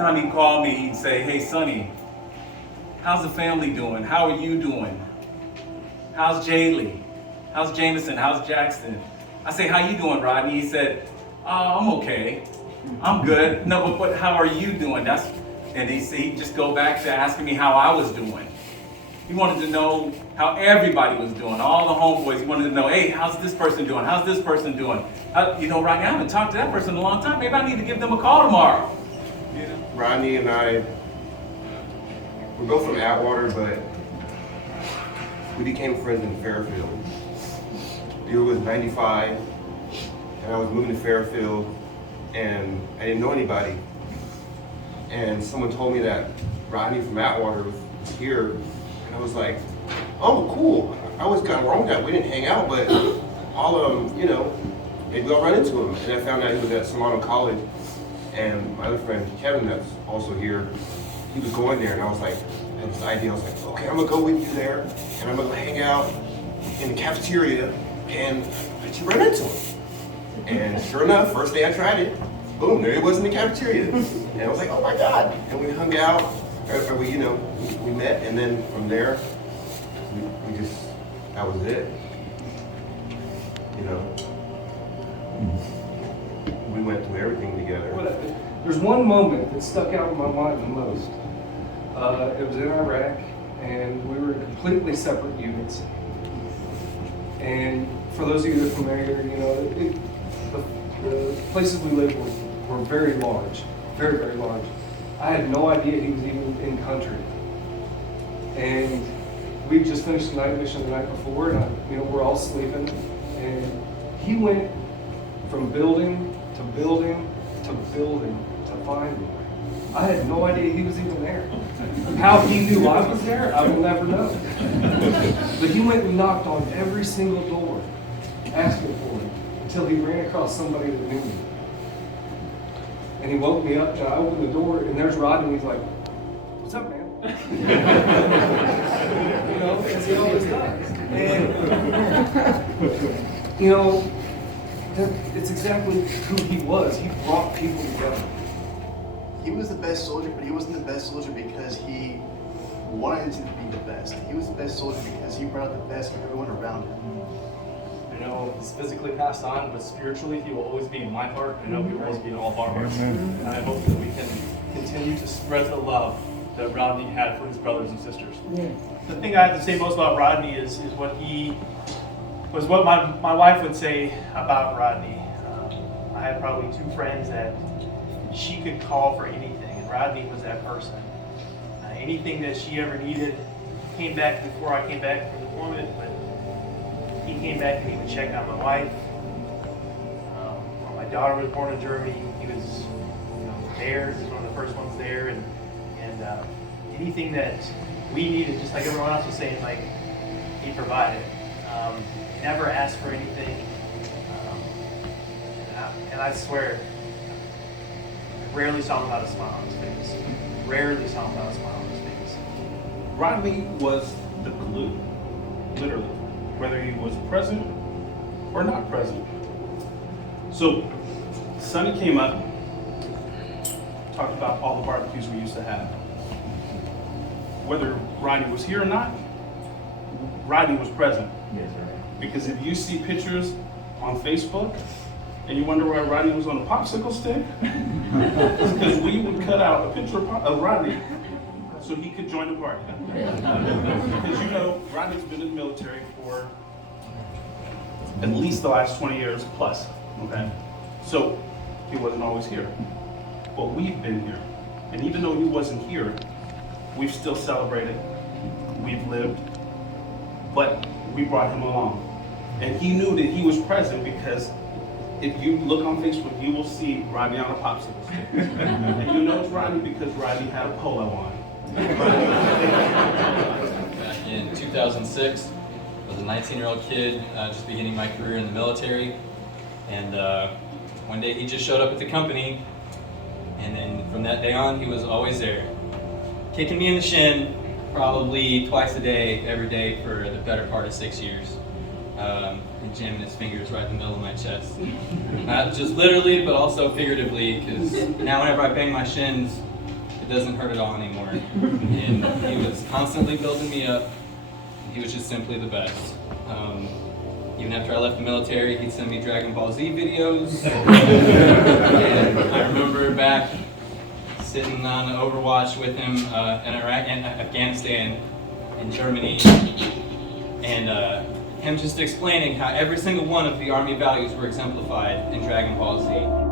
time he'd call me, he'd say, "Hey, Sonny, how's the family doing? How are you doing? How's Jaylee? How's Jameson? How's Jackson?" I say, "How you doing, Rodney?" He said, "I'm okay. I'm good." "No, but how are you doing?" And he'd just go back to asking me how I was doing. He wanted to know how everybody was doing, all the homeboys. He wanted to know, "Hey, how's this person doing? How's this person doing? Rodney, I haven't talked to that person in a long time. Maybe I need to give them a call tomorrow." You know? Rodney and I, we're both from Atwater, but we became friends in Fairfield. The year was 95, and I was moving to Fairfield, and I didn't know anybody. And someone told me that Rodney from Atwater was here, and I was like, "Oh, cool." I always got wrong that we didn't hang out, but all of them, maybe I'll run into him. And I found out he was at Solano College, and my other friend Kevin, that's also here, he was going there, and I was like, I had this idea. I was like, "Okay, I'm gonna go with you there, and I'm gonna hang out in the cafeteria, and I bet you run into him." And sure enough, first day I tried it, boom, there he was in the cafeteria. And I was like, "Oh my God." And we hung out, or we met, and then from there, we just, that was it. We went through everything together. There's one moment that stuck out in my mind the most. It was in Iraq, and we were completely separate units. And for those of you that are familiar, the places we lived were very large, very, very large. I had no idea he was even in country. And we just finished the night mission the night before, and we're all sleeping. And he went from building to building to building to find me. I had no idea he was even there. How he knew I was there, I will never know. But he went and knocked on every single door, asking for me, until he ran across somebody that knew me. And he woke me up, and I opened the door, and there's Rodney, and he's like, "What's up, man?" As he always does. And, it's exactly who he was. He brought people together. He was the best soldier, but he wasn't the best soldier because he wanted to be the best. He was the best soldier because he brought the best from everyone around him. He's physically passed on, but spiritually he will always be in my heart, and I know he will always be in all of our hearts. And I hope that we can continue to spread the love that Rodney had for his brothers and sisters. Yeah. The thing I have to say most about Rodney is what he was, what my wife would say about Rodney. I had probably two friends that she could call for anything, and Rodney was that person. Anything that she ever needed, came back before I came back from deployment, but he came back and he would check on my wife. When my daughter was born in Germany, he was there. He was one of the first ones there, and anything that we needed, just like everyone else was saying, he provided. He never asked for anything, and I swear, I rarely saw him without a smile on his face. Rarely saw him without a smile on his face. Rodney was the glue, literally, whether he was present or not present. So, Sonny came up, talked about all the barbecues we used to have. Whether Rodney was here or not, Rodney was present. Yes, sir. Because if you see pictures on Facebook and you wonder why Rodney was on a popsicle stick, it's because we would cut out a picture of Rodney so he could join the party. Because Rodney's been in the military for at least the last 20 years plus, okay? So he wasn't always here, but we've been here. And even though he wasn't here, we've still celebrated, we've lived, but we brought him along. And he knew that he was present because if you look on Facebook, you will see Rodney on a popsicle stick. And you know it's Rodney because Rodney had a polo on. Back in 2006, I was a 19-year-old kid just beginning my career in the military. And one day he just showed up at the company, and then from that day on, he was always there. Kicking me in the shin probably twice a day, every day for the better part of 6 years. And jamming his fingers right in the middle of my chest. Not just literally, but also figuratively, because now whenever I bang my shins, doesn't hurt at all anymore. And he was constantly building me up. He was just simply the best. Even after I left the military, he'd send me Dragon Ball Z videos. And I remember back sitting on Overwatch with him in Iraq and Afghanistan and Germany, and him just explaining how every single one of the Army values were exemplified in Dragon Ball Z.